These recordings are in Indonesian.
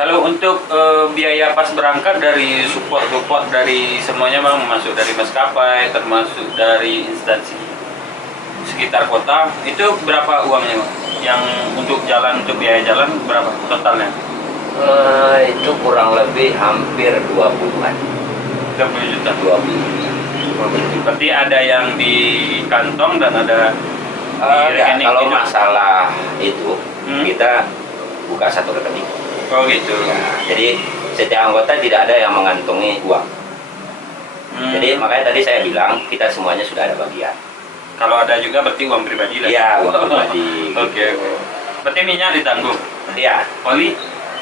Kalau untuk biaya pas berangkat dari support dari semuanya bang, masuk dari maskapai, termasuk dari instansi sekitar kota, itu berapa uangnya bang? Yang untuk jalan, untuk biaya jalan berapa totalnya? Itu kurang lebih hampir 20-an. 30 juta. 20. Berarti ada yang di kantong dan ada di Ya, rekening kalau gitu? masalah itu kita buka satu rekening. Oh gitu. Ya, jadi setiap anggota tidak ada yang mengantongi uang. Jadi makanya tadi saya bilang kita semuanya sudah ada bagian. Kalau ada juga berarti uang pribadi lah. Iya, uang pribadi. Oke. Berarti minyak ditanggung. Iya.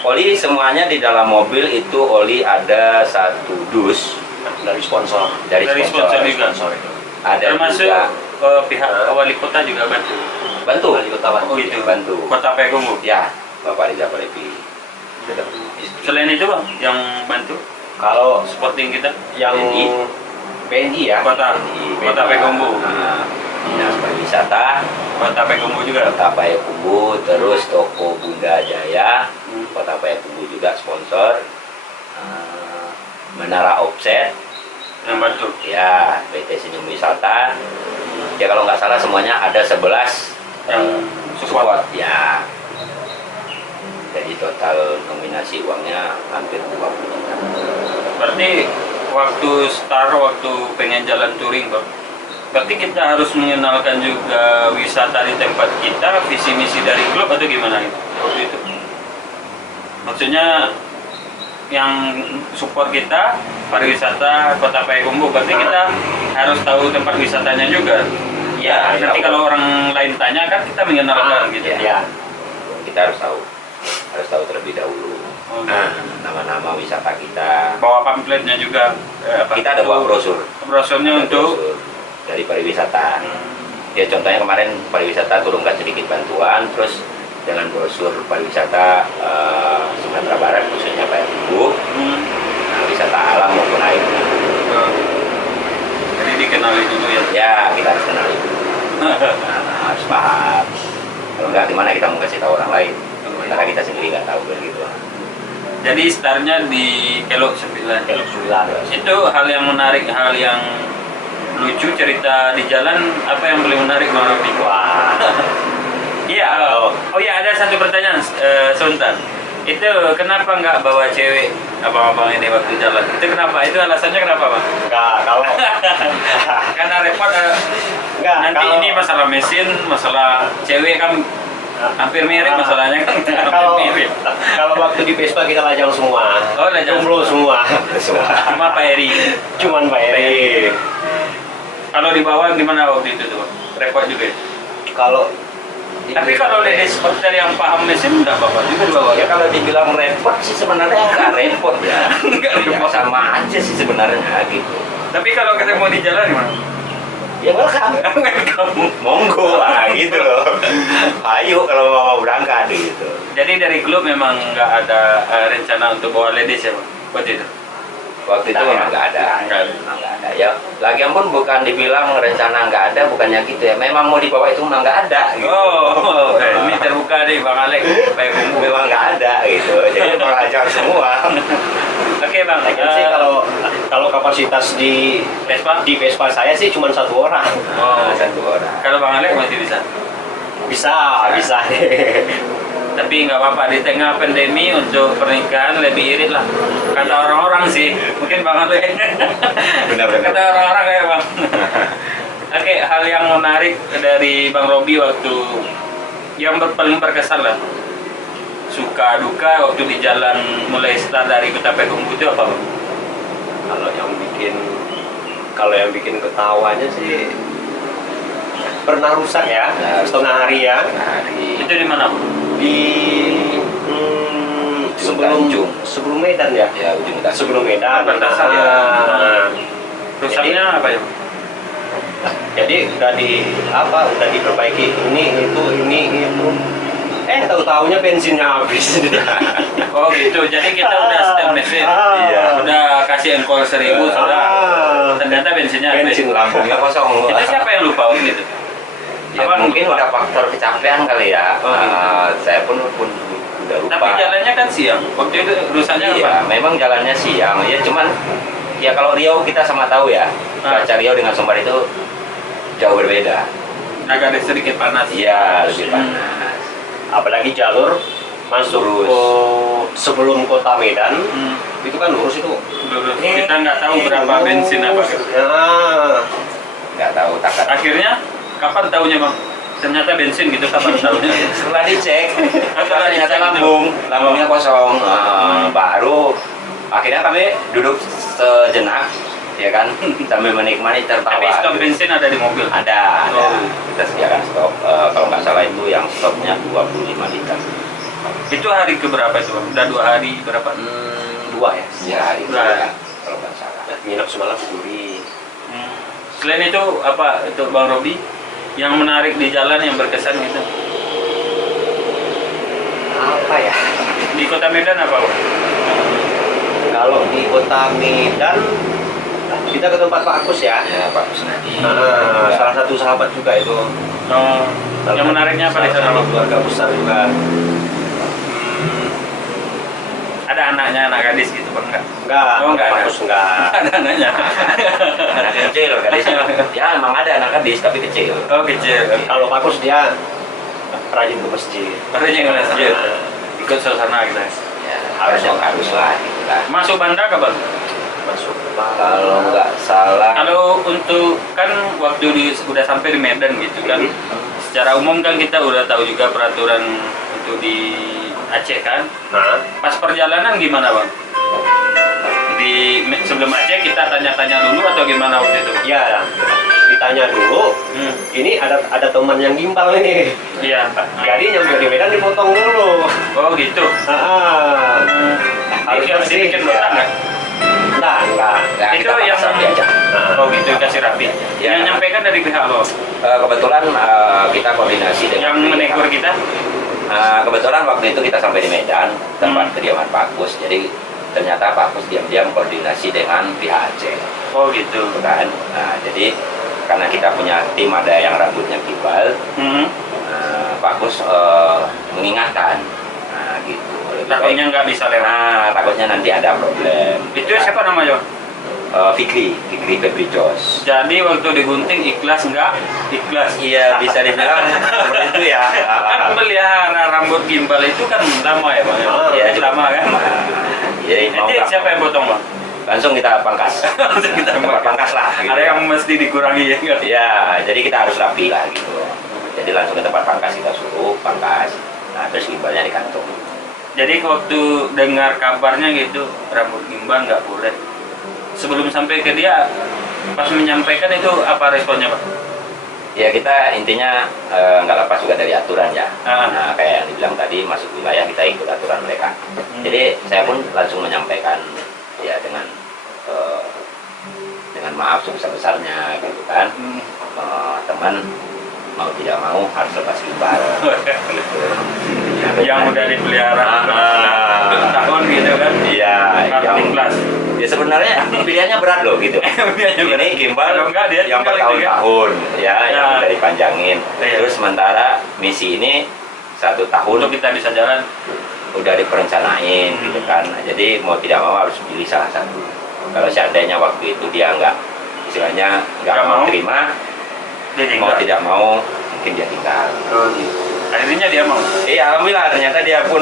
Oli Semuanya di dalam mobil itu oli ada 1 dus Dari sponsor. dari sponsor juga. Ada Termasuk juga pihak wali kota juga bantu. bantu. Wali kota bantu. Oh gitu. Bantu. Kota Payakumbuh. Ya, Bapak Riza Palevi. Selain itu bang, yang bantu Kalau supporting kita yang PNI ya. Kota Payakumbuh. Nah, Dinas Pariwisata, Kota Payakumbuh juga. Kota Payakumbuh, terus toko Bunda Jaya, Kota Payakumbuh juga sponsor. Menara Offset, Yang bantu. ya PT Senyum Wisata. Ya kalau nggak salah semuanya ada 11 Yang support. Ya. Jadi total nominasi uangnya hampir 20 juta. Berarti waktu waktu pengen jalan touring bang, berarti kita harus mengenalkan juga wisata di tempat kita, visi misi dari klub atau gimana gitu waktu itu? Maksudnya yang support kita pariwisata Kota Payakumbuh, berarti kita harus tahu tempat wisatanya juga. Ya, Nanti kalau orang lain tanya kan kita mengenalkan gitu. Ya. Kita harus tahu terlebih dahulu. Oh, Nama-nama wisata kita. bawa pamfletnya juga. Kita ada bawa brosur. Brosurnya untuk Brosur dari pariwisata. Ya contohnya kemarin pariwisata turunkan sedikit bantuan, terus dengan brosur pariwisata Sumatera Barat khususnya Payakumbuh, wisata alam maupun air. jadi dikenali dulu ya. Ya kita harus kenali dulu. Harus paham. Kalau nggak gimana kita mau kasih tahu orang lain? Karena kita sendiri nggak tahu begitu. Jadi startnya di Kelok 9. Kelok 9. Itu hal yang menarik, hal yang lucu, cerita di jalan, apa yang paling menarik menurut Biko? Wah. Iya. Oh iya, ada satu pertanyaan, Sultan. Itu kenapa nggak bawa cewek abang-abang ini waktu jalan? Itu kenapa? Itu alasannya kenapa, Bang? Enggak, kalau Karena repot. enggak, Nanti kalau ini masalah mesin, masalah cewek kan hampir mirip masalahnya kan. kalau Hampir mirip. kalau waktu di Vespa kita lajang semua. Oh, lajang Jomblo semua. Cuma Pak Eri. Cuman Pak Eri. Kalau di bawah gimana waktu itu tuh, Bang? Repot juga ya? Kalau Tapi kalau ladies hotel yang paham mesin nggak apa-apa juga di bawah Ya ya? kalau dibilang repot sih sebenarnya nggak repot ya. Nggak Ya, repot. sama aja sih sebenarnya gitu. Tapi kalau ketemu di jalan gimana? Ya welcome. Kamu. Monggo lah gitu loh. Ayo kalau mau berangkat gitu. Jadi dari klub memang nggak ada rencana untuk bawa ladies ya, Bang? Waktu itu? Waktu itu memang nggak ada. Nggak ada. Memang nggak ada. Ya lagian pun bukan dibilang rencana nggak ada, bukannya gitu ya. Memang mau dibawa itu memang nggak ada. Gitu. Oh, ini terbuka nih Bang Alek. Baik Bumbu. Memang nggak ada gitu. Jadi pelajar semua. Oke Bang, lagian sih kalau kapasitas di Vespa saya sih cuma 1 orang. Oh, Satu orang. kalau Bang Alek masih bisa. Bisa. Tapi nggak apa-apa, di tengah pandemi untuk pernikahan lebih irit lah. Kata orang-orang sih, mungkin Bang Alek. Benar-benar. Kata orang-orang ya Bang. Oke, hal yang menarik dari Bang Robi waktu yang paling berkesan lah, suka duka waktu di jalan mulai start dari Kota Payakumbuh itu apa Bang? Kalau yang bikin ketawanya sih pernah rusak ya, setengah hari ya. Hari Itu di mana Bang? Di Tanjung. sebelum Medan ya. ya ujung Tanjung. Sebelum Medan. Batasan ya. Nah, Rusaknya apa ya Bang? jadi udah diperbaiki ini itu. Tahu-tahunya bensinnya habis. Oh gitu, jadi kita udah setel mesin, Iya. udah kasih engkol 1000 sudah, ternyata bensinnya habis. Bensin Lambungnya kosong. Itu siapa yang lupa waktu itu? Ya, Apa mungkin lupa? udah faktor kecapean kali ya. Oh, gitu. Saya pun udah lupa. Tapi jalannya kan siang. Waktu itu rusaknya Iya, apa? memang jalannya siang. Ya cuman ya kalau Riau kita sama tahu ya. Cuaca Riau dengan Sumbar itu jauh berbeda. Agak ada sedikit panas. Iya, lebih panas. Apalagi jalur masuk Lurus. ke sebelum kota Medan, Hmm. itu kan lurus itu. Lurus. Kita nggak tahu berapa bensin apa. Nah, Nggak tahu takar. Akhirnya kapan tahunya bang? Ternyata bensin gitu kapan tahunya? Setelah dicek, Setelah ternyata dicek itu. lambungnya kosong. Baru akhirnya kami duduk sejenak, ya kan, sambil menikmati tertawa. Tapi stok bensin ada di mobil. Ada. Oh. Kita sediakan stok. Kalau nggak salah itu yang stoknya 25 liter. Itu hari keberapa itu bang? Udah 2 hari berapa? 2 ya. Ya, itu Nah. ya, kalau nggak salah. Nginep semalam di Hmm. Selain itu apa itu bang Robi yang menarik di jalan yang berkesan gitu? apa ya? Di kota Medan apa bang? Kalau di kota Medan kita ke tempat Pak Agus ya. Ya, Pak Kusnadi. Nah, salah satu sahabat juga itu. Oh, yang menariknya apa di sana bang? Keluarga besar juga. Ada anaknya anak gadis gitu bang enggak? Enggak, Oh, enggak Pak ada. Agus enggak. Ada anaknya. Anak kecil, gadisnya. Ya, emang ada anak gadis tapi kecil. Oh kecil. Kalau Pak Agus dia rajin ke masjid. Barunya yang masjid. Ikut suasana gitu. Ya, harus lah, gitu lah. Masuk bandara bang? Masuk ke Kalau nggak salah, Kalau untuk kan waktu udah sampai di Medan gitu kan, secara umum kan kita udah tahu juga peraturan untuk di Aceh kan. Nah, Pas perjalanan gimana bang? Sebelum Aceh kita tanya-tanya dulu atau gimana waktu itu? ya ditanya dulu. Hmm. Ini ada teman yang gimbal ini. Iya. Jadi nyampe di Medan dipotong dulu. Oh gitu. Ah, harus Harus bersih. dibikin botak nggak? Enggak. ya, Itu kita pakai yang- sapi aja. Oh gitu kasih rapi. Ya. Yang nyampaikan dari pihak lo, Kebetulan kita koordinasi dengan yang menegur kita. kebetulan waktu itu kita sampai di Medan, tempat kediaman Pak Kus. Jadi ternyata Pak Kus diam-diam koordinasi dengan pihak Aceh, Oh gitu. gitu kan. Nah, jadi karena kita punya tim ada yang rambutnya gimbal, Hmm. Pak Kus mengingatkan, nah gitu. Lebih Takutnya baik- nggak bisa lewat. Nah, takutnya nanti ada problem. Itu siapa namanya? Fikri Febri Jos. Jadi waktu digunting ikhlas nggak? Ikhlas. Iya, bisa dibilang seperti itu ya. Kan melihara rambut gimbal itu kan lama ya bang? Iya, Itu lama kan? Jadi mau Jadi nggak- siapa yang potong bang? langsung kita pangkas. Langsung kita Tempat pangkas lah. Gitu. Ada yang mesti dikurangi ya nggak? Iya, jadi kita harus rapi lah gitu. Jadi langsung ke tempat pangkas kita suruh pangkas. Nah, terus gimbalnya di kantong. Jadi waktu dengar kabarnya gitu rambut gimbal nggak boleh. Sebelum sampai ke dia, pas menyampaikan itu apa responnya pak? Ya kita intinya nggak lepas juga dari aturan ya. Ah. Nah, kayak yang dibilang tadi masuk wilayah kita ikut aturan mereka. Jadi saya pun langsung menyampaikan ya dengan maaf sebesar-besarnya gitu kan. Teman mau tidak mau harus lepas gimbal gitu. Yang udah dipelihara tahun gitu kan? Iya, Harus yang ikhlas. ya sebenarnya pilihannya berat loh gitu. Pilihannya berat. Ini gimbal Kalau enggak, dia yang tinggal gitu kan? bertahun-tahun ya, yang Ya. udah dipanjangin. Iya. Terus sementara misi ini 1 tahun Untuk kita bisa jalan. udah diperencanain gitu kan. Nah, jadi mau tidak mau harus pilih salah satu. Kalau seandainya waktu itu dia nggak istilahnya nggak Nggak mau mau. terima, Dia mau tinggal. tidak mau mungkin dia tinggal. Akhirnya dia mau. Alhamdulillah ternyata dia pun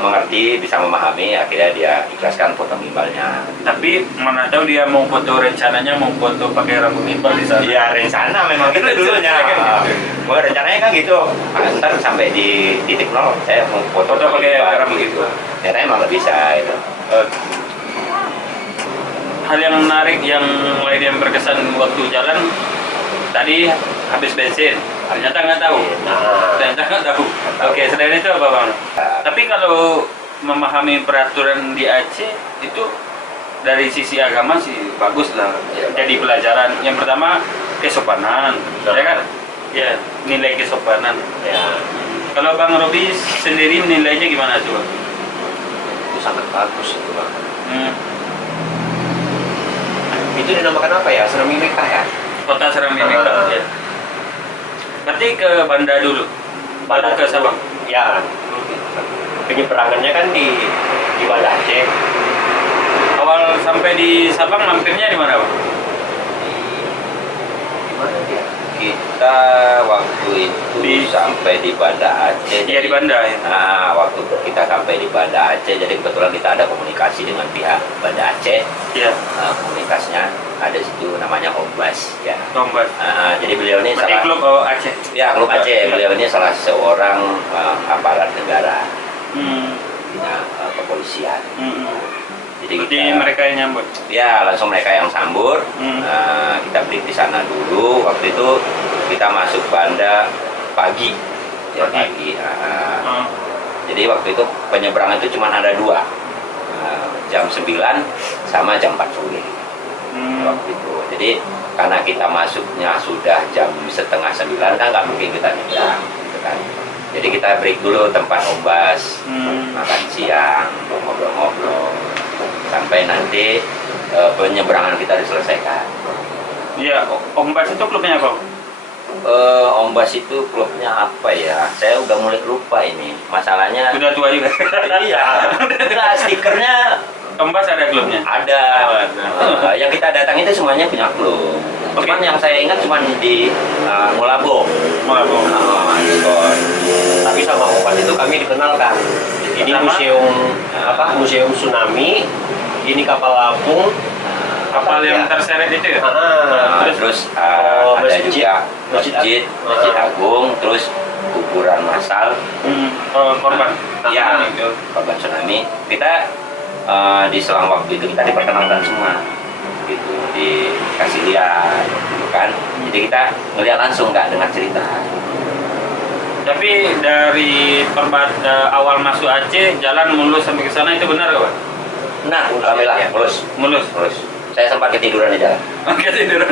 mengerti, bisa memahami, akhirnya dia ikhlaskan foto gimbalnya. Tapi mana tahu dia mau foto rencananya mau foto pakai rambut gimbal di sana. Iya rencana memang gitu dulunya. Mau rencananya kan gitu. Ntar sampai di titik nol saya mau foto Foto pakai gimbal rambut gitu. Ternyata emang nggak bisa itu. Hal yang menarik yang lain yang berkesan waktu jalan tadi habis bensin. Ternyata nggak tahu. Ternyata nggak tahu. Oke, selain itu apa bang? Tapi kalau memahami peraturan di Aceh itu dari sisi agama sih bagus lah. Iya, Jadi pelajaran. Yang pertama kesopanan, ya kan? Ya nilai kesopanan. Ya, Kalau Bang Robi sendiri menilainya gimana tuh? Bang? itu sangat bagus itu bang. Hmm. Itu dinamakan apa ya? Serami Mekah ya? Kota Serambi Mekah ya. Berarti ke Banda dulu, baru ke Sabang. Ya. penyeberangannya kan di Banda Aceh. Awal sampai di Sabang mampirnya di mana, Bang? Gimana dia? Kita waktu itu sampai di Banda Aceh. Iya, di Banda ya. Nah, waktu kita sampai di Banda Aceh, jadi kebetulan kita ada komunikasi dengan pihak Banda Aceh. Iya. Komunikasinya ada situ namanya Ombas ya. Tombak. Jadi beliau ini Berarti salah klub Aceh. ya klub Aceh. Beliau ini salah seorang aparat negara bina kepolisian. Jadi Berarti mereka yang nyambut. ya langsung mereka yang sambut. Kita break di sana dulu. Waktu itu kita masuk Banda pagi. Ya, pagi. Jadi waktu itu penyeberangan itu cuma ada dua, jam 9 sama jam 4 sore. Waktu itu. Jadi karena kita masuknya sudah jam setengah 9 kan nggak mungkin kita nyebrang, gitu kan. Jadi kita break dulu tempat Ombas, makan siang, ngobrol-ngobrol sampai nanti penyeberangan kita diselesaikan. Iya, Ombas itu klubnya apa? Ombas itu klubnya apa ya? Saya udah mulai lupa ini. Masalahnya Udah tua juga. iya. Nah, stikernya Ombas ada klubnya? ada. Yang kita datang itu semuanya punya klub. Cuman yang saya ingat cuma di Mulabo. Mulabo. Gitu. Tapi sama Ombas itu kami dikenalkan. Ini Sama? museum tsunami, ini kapal apung, Kapal yang terseret itu ya? Terus ada masjid. juga masjid agung, terus kuburan massal. Korban. Ya, Itu. korban tsunami. Kita di selang waktu itu kita diperkenalkan semua, gitu, dikasih lihat, gitu kan. Jadi kita ngeliat langsung nggak dengar cerita. Tapi dari awal masuk Aceh, jalan mulus sampai ke sana itu benar gak, Pak? Nah, alhamdulillah, mulus. Mulus. Saya sempat ketiduran di jalan. Oke, tiduran.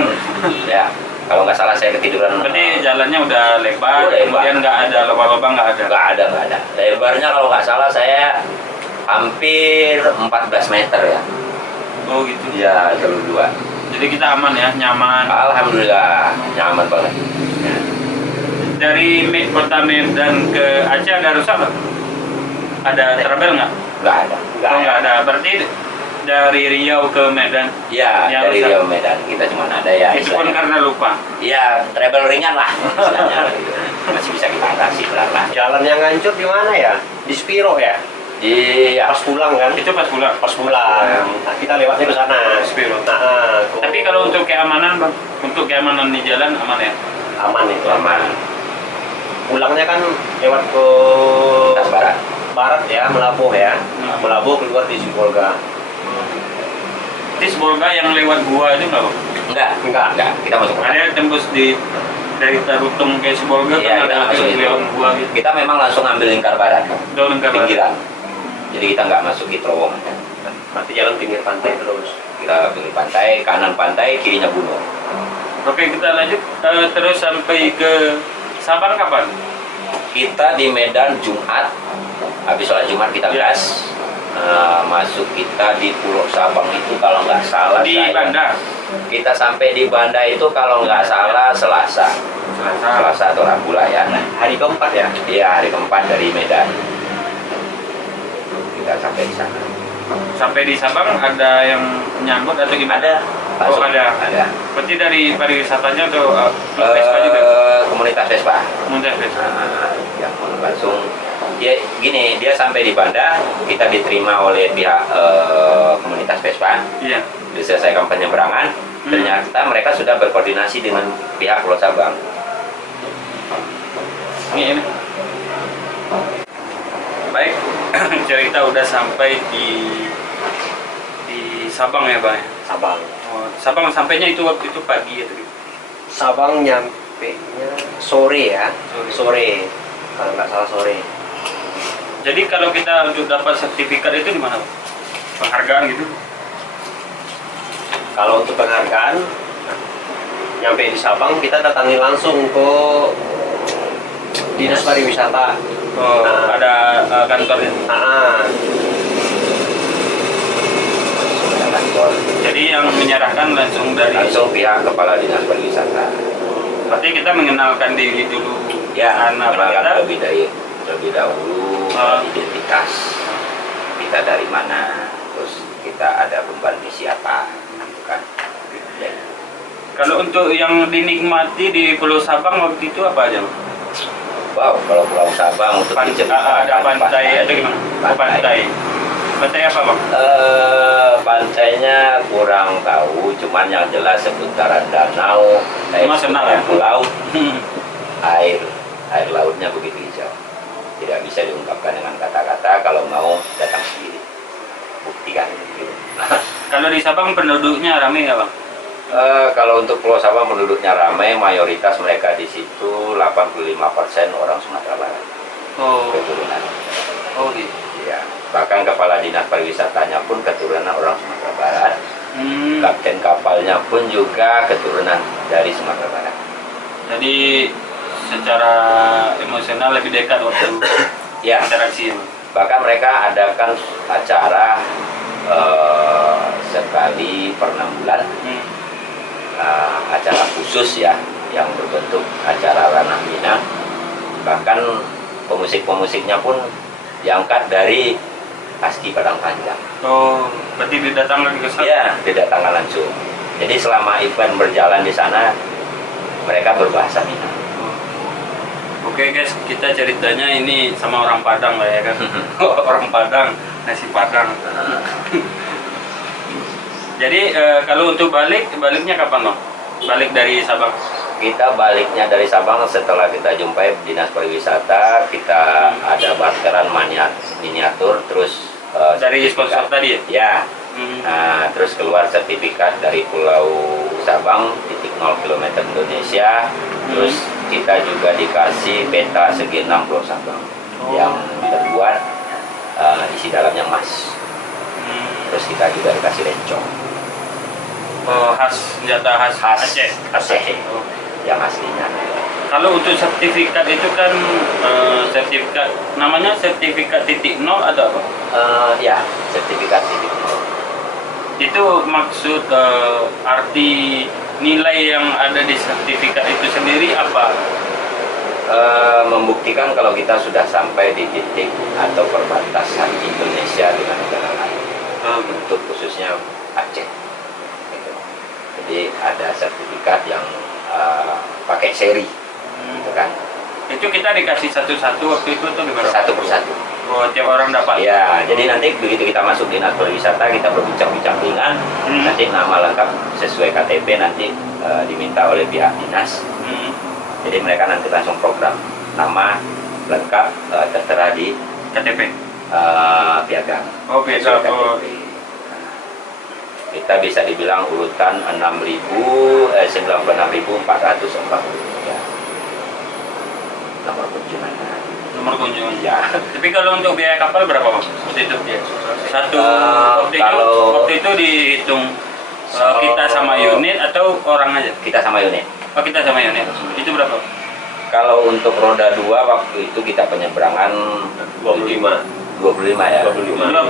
Ya, kalau nggak salah saya ketiduran. Berarti jalannya udah lebar, Udah lebar. kemudian nggak ada lubang-lubang, nggak ada. Nggak ada. Lebarnya kalau nggak salah saya hampir 14 meter ya. Oh gitu. Ya, jalur 2. Jadi kita aman ya, nyaman. Alhamdulillah, nyaman banget. Dari kota Medan ke Aceh ada rusak nggak? Ada trouble nggak? Nggak ada. Oh nggak ada. Berarti dari Riau ke Medan. Ya, Yang dari rusak. Riau Medan kita cuma ada ya. Itu pun istilahnya. karena lupa. Ya, travel ringan lah istilahnya. Gitu. Masih bisa kita atasi pelan-pelan. Jalan yang hancur di mana ya? Di Spiro ya? Iya. Pas pulang kan? Itu pas pulang. Pas pulang. Nah, kita lewatnya ke sana. Spiro. Tapi Tapi kalau untuk keamanan, Bang, untuk keamanan di jalan aman ya? aman itu. Aman. Pulangnya kan lewat ke Tas barat. barat ya, Melabuh ya. Melabuh keluar di Sibolga. Di Bolga yang lewat gua itu nggak, Bang? Enggak. Kita masuk ke Ada yang tembus dari Tarutung ke Sibolga Iya, kan kita ada masuk itu. lewat gua gitu. Kita memang langsung ambil lingkar barat. Jauh lengkap. Pinggiran. Jadi kita nggak masuk di terowongan. Berarti jalan pinggir pantai terus. Kita pinggir pantai, kanan pantai, kirinya gunung. Oke, kita lanjut terus sampai ke Sabang kapan? Kita di Medan Jumat, habis sholat Jumat kita Iya. gas. Masuk kita di Pulau Sabang itu kalau nggak salah Di Banda. kita sampai di Banda itu kalau nggak salah Selasa atau Rabu lah ya. Hari keempat ya. Iya, hari keempat dari Medan kita sampai di sana. Sampai di Sabang ada yang menyambut atau gimana? Oh Langsung ada. Berarti dari pariwisatanya atau Vespa juga? Komunitas Vespa. Komunitas Vespa. Yang langsung dia gini, dia sampai di Banda, kita diterima oleh pihak komunitas Vespa, Iya. diselesaikan penyeberangan. Ternyata mereka sudah berkoordinasi dengan pihak Pulau Sabang. Ini. Baik, cerita udah sampai di Sabang ya, Bang. Sabang. Oh, Sabang sampainya itu waktu itu pagi ya tadi. Sabang nyampe sore ya. Sore. Kalau nggak salah sore. Jadi kalau kita untuk dapat sertifikat itu di mana, Bang? Penghargaan gitu? Kalau untuk penghargaan nyampe di Sabang kita datangi langsung ke Dinas Pariwisata. Oh, ada kantornya. Kantor. Jadi yang menyerahkan langsung dari. Langsung pihak kepala dinas pariwisata. Berarti kita mengenalkan diri dulu. Ya, anak kenalkan kita. lebih dahulu. soal identitas kita dari mana, terus kita ada beban misi apa, gitu kan. Ya. Kalau untuk yang dinikmati di Pulau Sabang waktu itu apa aja, Bang? Wow, kalau Pulau Sabang untuk diceritakan ada pantai, ada gimana? Pantai. Pantai apa, Bang? Pantainya kurang tahu, cuman yang jelas seputaran danau, Senang ya? pulau, air lautnya begitu hijau. Tidak bisa diungkapkan dengan kata-kata, kalau mau datang sendiri. Buktikan. Gitu. Kalau di Sabang penduduknya ramai nggak, Bang? Kalau untuk Pulau Sabang penduduknya ramai, mayoritas mereka di situ 85% orang Sumatera Barat. Oh, Keturunan. oh gitu. Ya, bahkan kepala dinas pariwisatanya pun keturunan orang Sumatera Barat. Kapten kapalnya pun juga keturunan dari Sumatera Barat. Jadi secara emosional lebih dekat waktu Ya, interaksi. bahkan mereka adakan acara sekali per 6 bulan, acara khusus ya, yang berbentuk acara ranah Minang. Bahkan pemusik-pemusiknya pun diangkat dari Aski Padang Panjang. Oh, berarti didatangkan ke sana? Iya, didatangkan langsung. Jadi selama event berjalan di sana, mereka berbahasa Minang. Oke guys, kita ceritanya ini sama orang Padang lah ya kan. Orang Padang, nasi Padang. Jadi kalau untuk baliknya kapan, Bang? Balik dari Sabang? Kita baliknya dari Sabang setelah kita jumpai dinas pariwisata, kita ada barteran miniatur, terus Dari sponsor sertifikat. tadi ya? Ya. Nah, terus keluar sertifikat dari Pulau Sabang, titik 0 km Indonesia. Terus kita juga dikasih peta segi 6 Pulau Sabang yang terbuat isi dalamnya emas. Terus kita juga dikasih lencong. Oh, senjata khas Aceh. Aceh Oh. yang aslinya. Kalau untuk sertifikat itu kan sertifikat namanya sertifikat titik nol atau apa? Ya, sertifikat titik 0. Itu maksud arti nilai yang ada di sertifikat itu sendiri apa? Membuktikan kalau kita sudah sampai di titik atau perbatasan Indonesia dengan negara lain, untuk khususnya Aceh. Gitu. Jadi ada sertifikat yang pakai seri, gitu kan? Itu kita dikasih satu-satu waktu itu atau gimana? Satu persatu. Oh, tiap orang dapat? Ya, jadi nanti begitu kita masuk dinas pariwisata, kita berbincang-bincang ringan, nanti nama lengkap sesuai KTP nanti diminta oleh pihak dinas. Jadi mereka nanti langsung program nama lengkap tertera di KTP? piagam. Oh, piagam. Sesuai Oh. KTP. Kita bisa dibilang urutan 96.443 nomor kunjungannya. Nomor kunjungan. Ya. Tapi kalau untuk biaya kapal berapa, Bang? Waktu itu satu waktu itu dihitung kita sama unit atau orang aja? Kita sama unit. Oh, kita sama unit. Itu berapa? Kalau untuk roda 2 waktu itu kita penyeberangan 25 ya. 25.000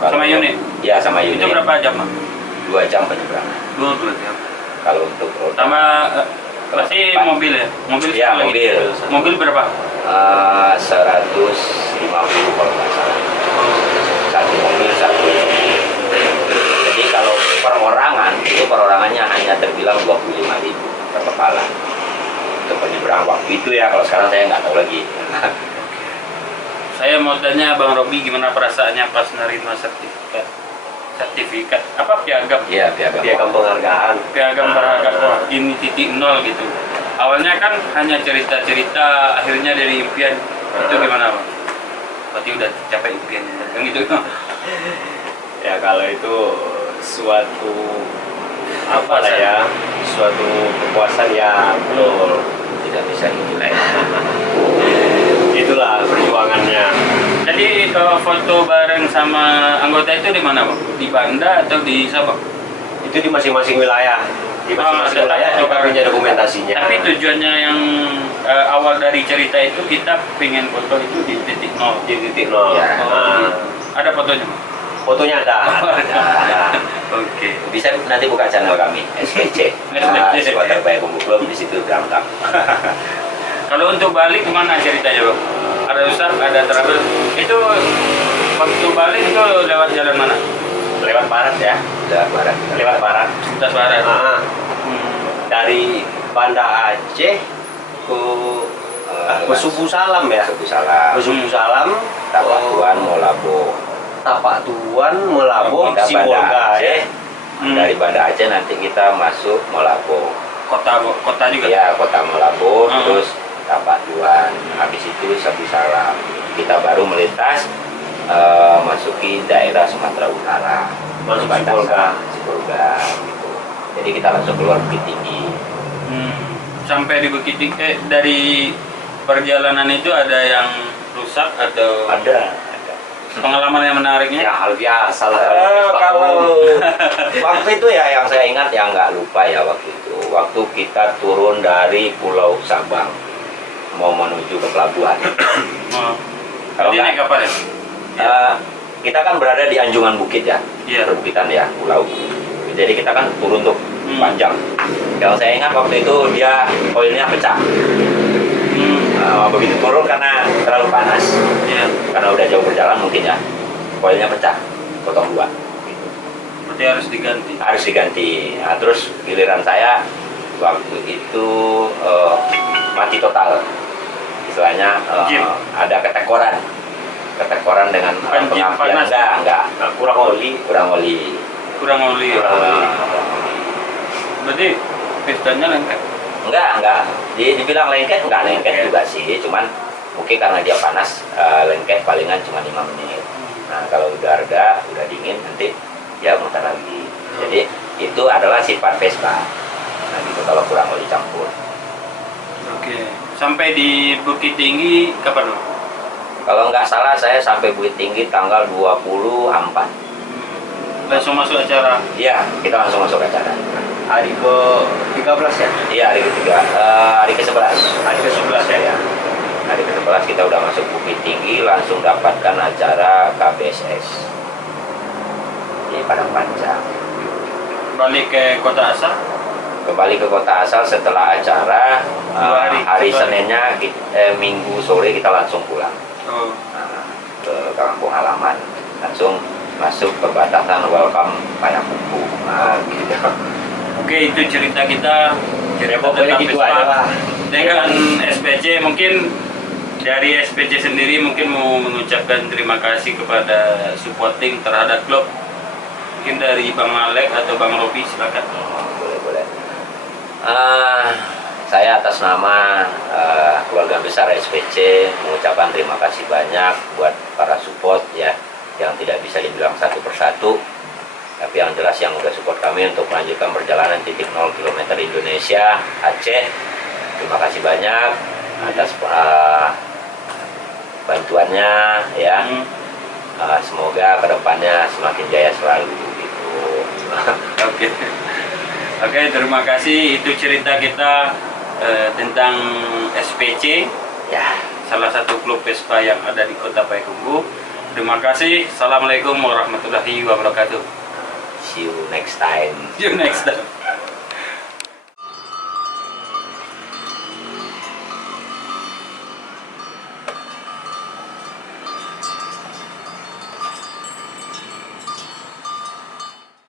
sama unit. Ya, sama unit. Itu berapa jam, Bang? 2 jam penyeberangan. 2 jam. Kalau untuk roda Sama pasti mobil ya? Mobil Ya, satu lagi. mobil. Mobil berapa? 150 kalau nggak salah. Satu mobil, satu. Jadi kalau perorangan, itu perorangannya hanya terbilang 25.000 per kepala. Untuk penyeberang waktu itu ya, kalau sekarang saya nggak tahu lagi. Saya mau tanya Bang Robi gimana perasaannya pas nerima sertifikat apa piagam? Iya, piagam penghargaan. Piagam berharga, wah ini titik nol gitu. Awalnya kan hanya cerita-cerita, akhirnya dari impian. Itu gimana, Bang? Berarti udah capai impiannya kan gitu. Ya kalau itu suatu apa lah ya, suatu kepuasan ya betul. Tidak bisa dinilai. Itulah perjuangannya. Jadi foto bareng sama anggota itu di mana, Bang? Di Banda atau di Sabang? Itu di masing-masing wilayah. Di masing-masing tetap wilayah kita punya dokumentasinya. Tapi tujuannya yang awal dari cerita itu kita pengen foto itu di titik nol. Di titik nol. Ya. Oh, ada fotonya, Bang? Fotonya ada. Oke. Bisa nanti buka channel kami SPC. SPC. Squad Terbaik Kumpul Klub, di situ berangkat. Kalau untuk balik gimana ceritanya bang? Ada rusak, ada trouble. Itu waktu balik itu lewat jalan mana? Lewat barat ya. Lewat barat. Lewat barat. Lintas barat. Ah, Hmm. dari Banda Aceh ke Subuh Salam ya. Subuh Salam. Ke Subuh Salam. Tapak Tuan Molabo. Tapak Tuan Melabo Kita Banda Sibolga Aceh. ya. Dari Banda Aceh nanti kita masuk Molabo. Kota juga. Ya, kota Molabo, Hmm. terus Tapak Tuan. Habis itu Subuh Salam. Kita baru melintas masuki daerah Sumatera Utara. Masuk Batasan Sibolga gitu. Jadi kita langsung keluar Bukit Tinggi. Hmm. Sampai di Bukit Tinggi, dari perjalanan itu ada yang rusak atau Ada. pengalaman yang menariknya? Ya hal biasa lah. Kalau waktu itu ya yang saya ingat yang nggak lupa ya waktu itu. Waktu kita turun dari Pulau Sabang mau menuju ke pelabuhan. Oh. Kalau Jadi nggak- naik kapal ya? Kita kan berada di anjungan bukit ya, Iya. perbukitan ya, pulau. Jadi kita kan turun tuh Hmm. panjang. Yang saya ingat waktu itu dia koilnya pecah. Begitu turun karena terlalu panas, Iya. karena udah jauh berjalan mungkin ya, koilnya pecah, potong dua. Berarti harus diganti. Harus diganti. Nah, terus giliran saya waktu itu mati total, istilahnya Jim. ada ketekoran dengan Bukan jim pengapian. panas. Enggak, Nah, kurang oli. kurang oli. Kurang oli. Berarti pistanya lengkap. Enggak. Dibilang lengket, enggak lengket juga sih. Cuman mungkin karena dia panas, lengket palingan cuma 5 menit. Nah, kalau udah reda, udah dingin, nanti dia muter lagi. Jadi, itu adalah sifat Vespa. Nah, gitu kalau kurang oli campur. Oke. Sampai di Bukit Tinggi kapan lo? Kalau nggak salah, saya sampai Bukit Tinggi tanggal 24. Langsung masuk acara. Iya, kita langsung masuk acara. Hari ke 13 ya. Iya, hari ketiga, hari ke-11. Hari ke 11 ya. Hari ke-11 kita udah masuk Bukit Tinggi, langsung dapatkan acara KBSS di Padang Panjang. Balik ke kota asal. Kembali ke kota asal setelah acara. 2 hari. Hari 1 hari. Seninnya Minggu sore kita langsung pulang Oh. ke kampung halaman, langsung masuk ke batasan welcome Payakumbuh. Nah, gitu. Oke, itu cerita kita. Ya, pokoknya tentang gitu Vespa aja lah. dengan SPC. Mungkin dari SPC sendiri mungkin mau mengucapkan terima kasih kepada supporting terhadap klub. Mungkin dari Bang Alek atau Bang Robi, silakan. Boleh. Saya atas nama keluarga besar SPC mengucapkan terima kasih banyak buat para support ya, yang tidak bisa dibilang satu persatu, tapi yang jelas yang udah support kami untuk melanjutkan perjalanan titik 0 km Indonesia Aceh. Terima kasih banyak atas bantuannya ya. Semoga kedepannya semakin jaya selalu gitu. Oke, terima kasih. Itu cerita kita tentang SPC, Ya, salah satu klub Vespa yang ada di Kota Payakumbuh. Terima kasih. Assalamualaikum warahmatullahi wabarakatuh. see you next time. See you next time.